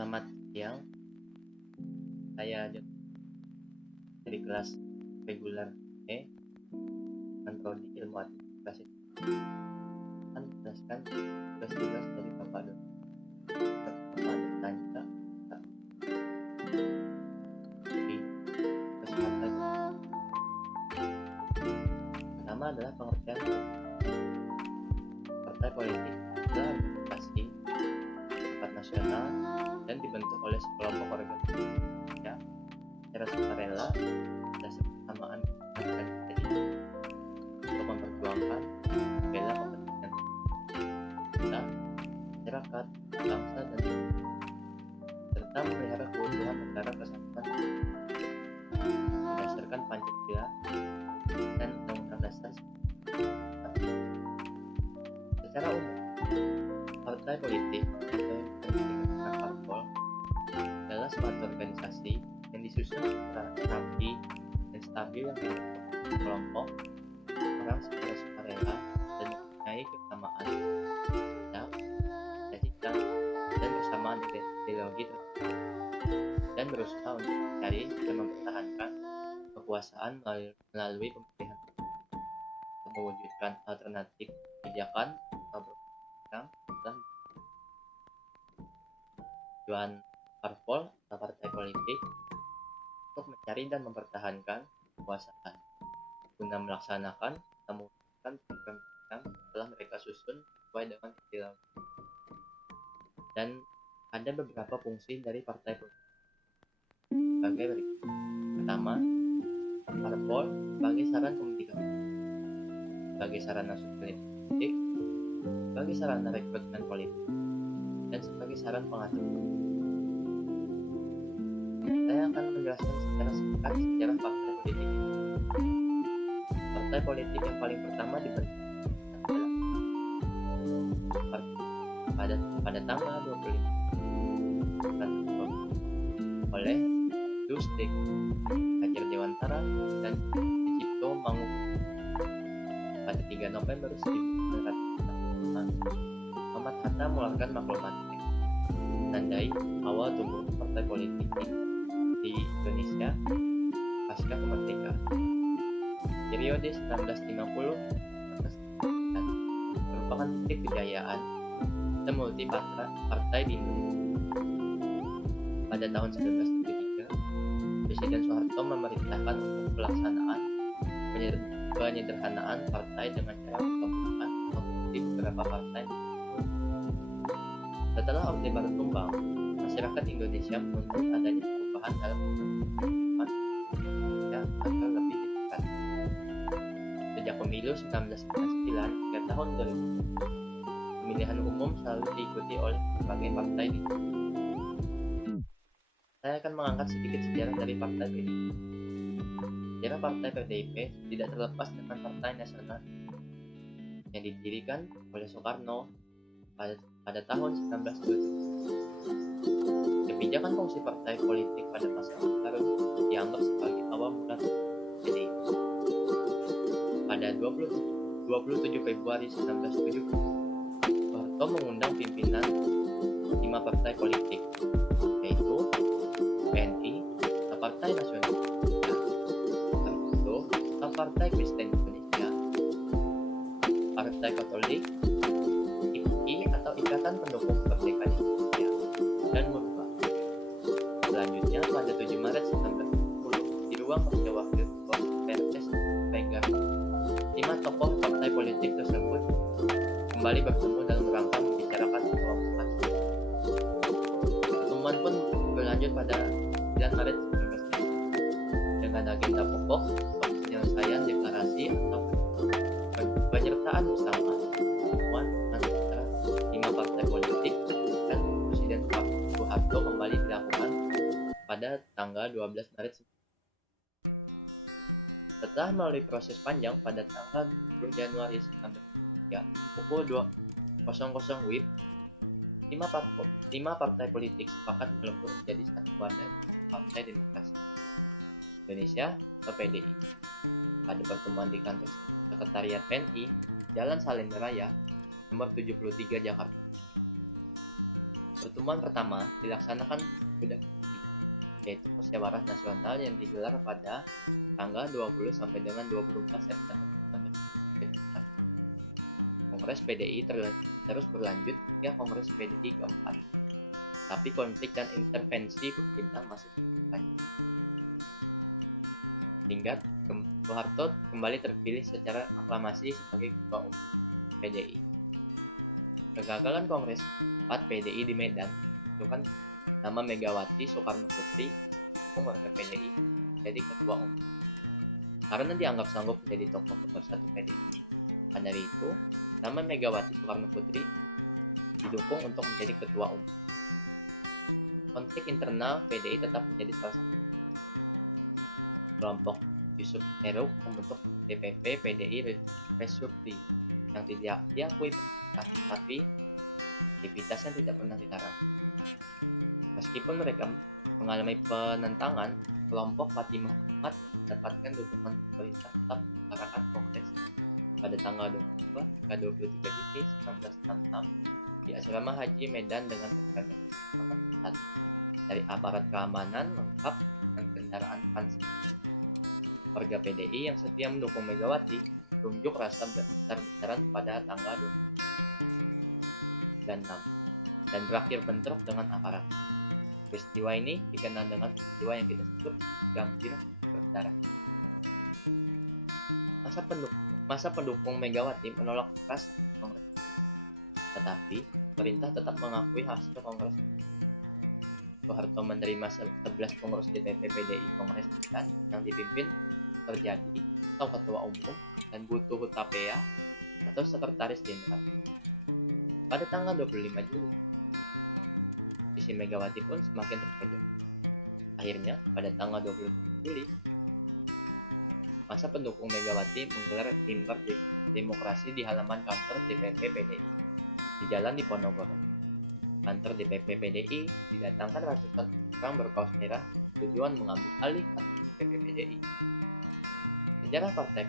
Selamat siang, saya dari kelas reguler E, Prodi Ilmu Administrasi. Akan menjelaskan tugas-tugas dari Bapak dosen. Bapak bertanya di tugas partai. Pertama adalah pengertian partai politik adalah organisasi bersifat nasional dan dibentuk oleh sekelompok organisasi secara sukarela dasar kesamaan dan untuk memperjuangkan membela kepentingan kita, masyarakat, bangsa dan serta memelihara keutuhan negara kesatuan berdasarkan Pancasila dan Undang-Undang Dasar. Secara umum, partai politik atau yang disebut parpol adalah suatu organisasi yang disusun secara rapi dan stabil yang dibentuk kelompok orang secara sukarela dan mempunyai kesamaan cita-cita dan kesamaan ideologi dan berusaha untuk mencari dan mempertahankan kekuasaan melalui pemilihan untuk mewujudkan alternatif kebijakan atau program dan tujuan parpol atau partai politik untuk mencari dan mempertahankan kekuasaan guna melaksanakan dan mewujudkan program telah mereka susun sesuai dengan ideologi. Dan ada beberapa fungsi dari partai politik sebagai berikut. Pertama, parpol sebagai sarana komunikasi, sebagai sarana sosialisasi politik, sebagai sarana rekrutmen politik, dan sebagai sarana pengatur. Saya akan menjelaskan secara singkat sejarah partai politik ini. Partai politik yang paling pertama dibentuk pada tanggal 25 oleh Lustig, Hajar Dewantara, dan Dicipto Mangunkusumo pada 3 November 1945. Muhammad Hatta mengeluarkan maklumat menandai awal tumbuh partai politik di Indonesia pasca kemerdekaan. Periode 1950 merupakan titik kejayaan dan multi partai di Indonesia. Pada tahun 1973, Presiden Soeharto memerintahkan untuk pelaksanaan penyederhanaan partai dengan cara menggabungkan beberapa partai. Setelah Orde Baru tumbang, masyarakat Indonesia menuntut adanya perubahan dalam kehidupan Indonesia agar lebih dekat. Sejak pemilu 1999 hingga tahun 2000, pemilihan umum selalu diikuti oleh berbagai partai di Indonesia. Saya akan mengangkat sedikit sejarah dari partai PDIP. Sejarah partai PDIP tidak terlepas dengan Partai Nasional yang didirikan oleh Soekarno pada tahun 1927. Kebijakan fungsi partai politik pada masa baru dianggap sebagai awal mula PDIP. Pada 27 Februari 1970, Soeharto mengundang pimpinan 5 partai politik, yaitu PNI, Partai Nasional Indonesia, Partai Kristen Indonesia, Partai Katolik, IPI atau Ikatan Pendukung Kemerdekaan Indonesia, dan Murba. Selanjutnya, pada 7 Maret 1970, di ruang kerja wakil ketua PRS Pegar, 5 tokoh partai politik tersebut kembali bertemu dalam rangka membicarakan kelompok. Pertemuan pun berlanjut pada 9 Maret 1970 dengan agenda pokok penyelesaian deklarasi atau penyertaan bersama pertemuan antara 5 partai politik dan Presiden Soeharto kembali dilakukan pada tanggal 12 Maret. Setelah melalui proses panjang pada tanggal 10 Januari 1973 pukul 2.00 WIB, 5 partai politik sepakat melebur menjadi satu badan Partai Demokrasi Indonesia atau PDI. Pada pertemuan di kantor Sekretariat PNI, Jalan Salendra Raya, nomor 73 Jakarta. Pertemuan pertama dilaksanakan sudah yaitu Musyawarah Nasional yang digelar pada tanggal 20 sampai dengan 24 September 1991. Kongres PDI terus berlanjut hingga Kongres PDI keempat, tapi konflik dan intervensi pemerintah masih berlanjut. Hingga Soeharto kembali terpilih secara aklamasi sebagai Ketua Umum PDI. Kegagalan Kongres 4 PDI di Medan menentukan nama Megawati Soekarno Putri, warga PDI, jadi Ketua Umum. Karena dianggap sanggup menjadi tokoh pemersatu PDI. Pada dari itu, nama Megawati Soekarno Putri didukung untuk menjadi Ketua Umum. Konflik internal PDI tetap menjadi salah satu. Kelompok Yusuf Meruk membentuk DPP PDI Resupri yang tidak diakui pemerintah, tapi aktivitasnya tidak pernah dilarang. Meskipun mereka mengalami penentangan, kelompok Fatimah Ahmad mendapatkan dukungan pemerintah tetap melaksanakan kongres pada tanggal 22 hingga 23 Juni 1966 di asrama Haji Medan dengan tenaga ketat dari aparat keamanan lengkap dengan kendaraan pansir. Warga PDI yang setia mendukung Megawati tunjuk rasa besar-besaran pada tanggal 26 dan 6 dan berakhir bentrok dengan aparat. Peristiwa ini dikenal dengan peristiwa yang kita sebut Gambir Berdarah. Masa pendukung Megawati menolak keras Kongres, tetapi pemerintah tetap mengakui hasil Kongres. Soeharto menerima 11 pengurus DPP PDI Kongres yang dipimpin Terjadi atau Ketua Umum dan Butuh Hutapea atau Sekretaris Jenderal. Pada tanggal 25 Juli, visi Megawati pun semakin terpojok. Akhirnya, pada tanggal 27 Juli, masa pendukung Megawati menggelar mimbar demokrasi di halaman kantor DPP PDI di Jalan Diponegoro. Kantor DPP PDI didatangkan ratusan orang berkaos merah tujuan mengambil alih kantor DPP PDI. Sejarah partai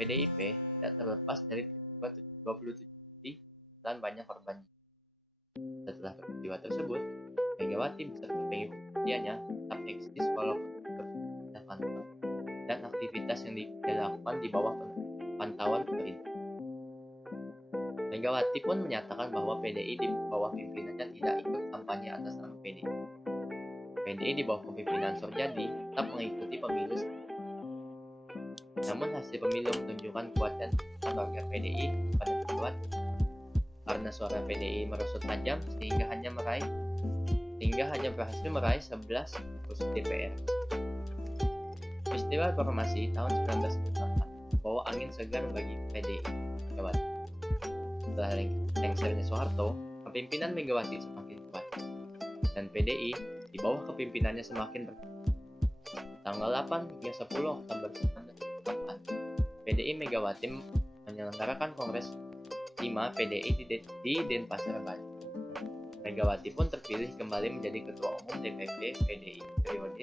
PDIP tidak terlepas dari peristiwa 27 Juli dan banyak korban. Setelah peristiwa tersebut, Megawati beserta pengikutnya tetap eksis walaupun berpindah kantor dan aktivitas yang dilakukan di bawah pantauan pemerintah. Megawati pun menyatakan bahwa PDI di bawah pimpinannya tidak ikut kampanye atas nama PDI. PDI di bawah kepemimpinan Sorjadi tetap mengikuti pemilu. Namun hasil pemilu menunjukkan kuatnya warga PDI pada Megawati. Karena suara PDI merosot tajam sehingga hanya berhasil meraih 11 kursi DPR. Peristiwa reformasi tahun 1994 membawa angin segar bagi PDI Megawati. Setelah lengsernya Soeharto, kepemimpinan Megawati semakin kuat dan PDI di bawah kepimpinannya semakin berkembang. Tanggal 8 hingga 10 Oktober 1998, PDI Megawati menyelenggarakan Kongres 5 PDI di Denpasar, Bali. Megawati pun terpilih kembali menjadi Ketua Umum DPP PDI periode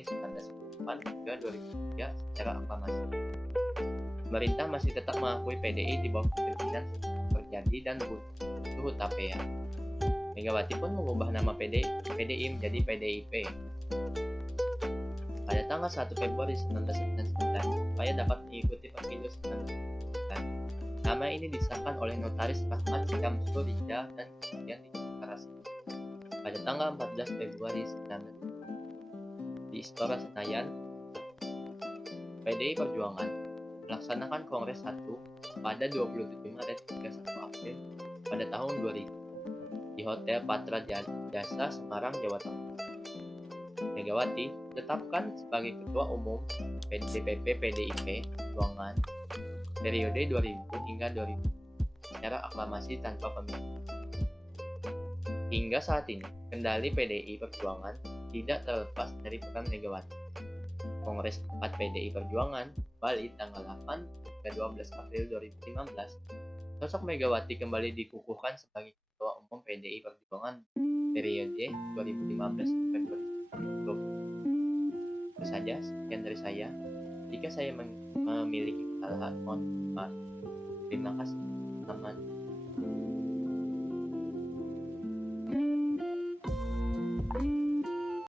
1998 hingga 2003 secara aklamasi. Pemerintah masih tetap mengakui PDI di bawah kepemimpinan Terjadi dan Butuh Hutapea. Megawati pun mengubah nama PDI menjadi PDIP pada tanggal 1 Februari 1999 supaya dapat mengikuti pemilu 1999. Nama ini disahkan oleh Notaris Rahmat Syamsul Rijal dan kemudian dideklarasi pada tanggal 14 Februari 1999 di Istora Senayan. PDI Perjuangan melaksanakan Kongres 1 pada 27 Maret hingga 1 April pada tahun 2000 di Hotel Patra Jasa, Semarang, Jawa Tengah. Megawati ditetapkan sebagai Ketua Umum DPP PDIP Perjuangan periode 2000 hingga 2000 secara aklamasi tanpa pemilu. Hingga saat ini, kendali PDI Perjuangan tidak terlepas dari peran Megawati. Kongres 4 PDI Perjuangan Bali tanggal 8 hingga 12 April 2015, sosok Megawati kembali dikukuhkan sebagai Ketua Umum PDI Perjuangan periode 2015 sampai 2020. Itu saja, sekian dari saya. Jika saya memiliki kesalahan, mohon maaf. Terima kasih. Selamat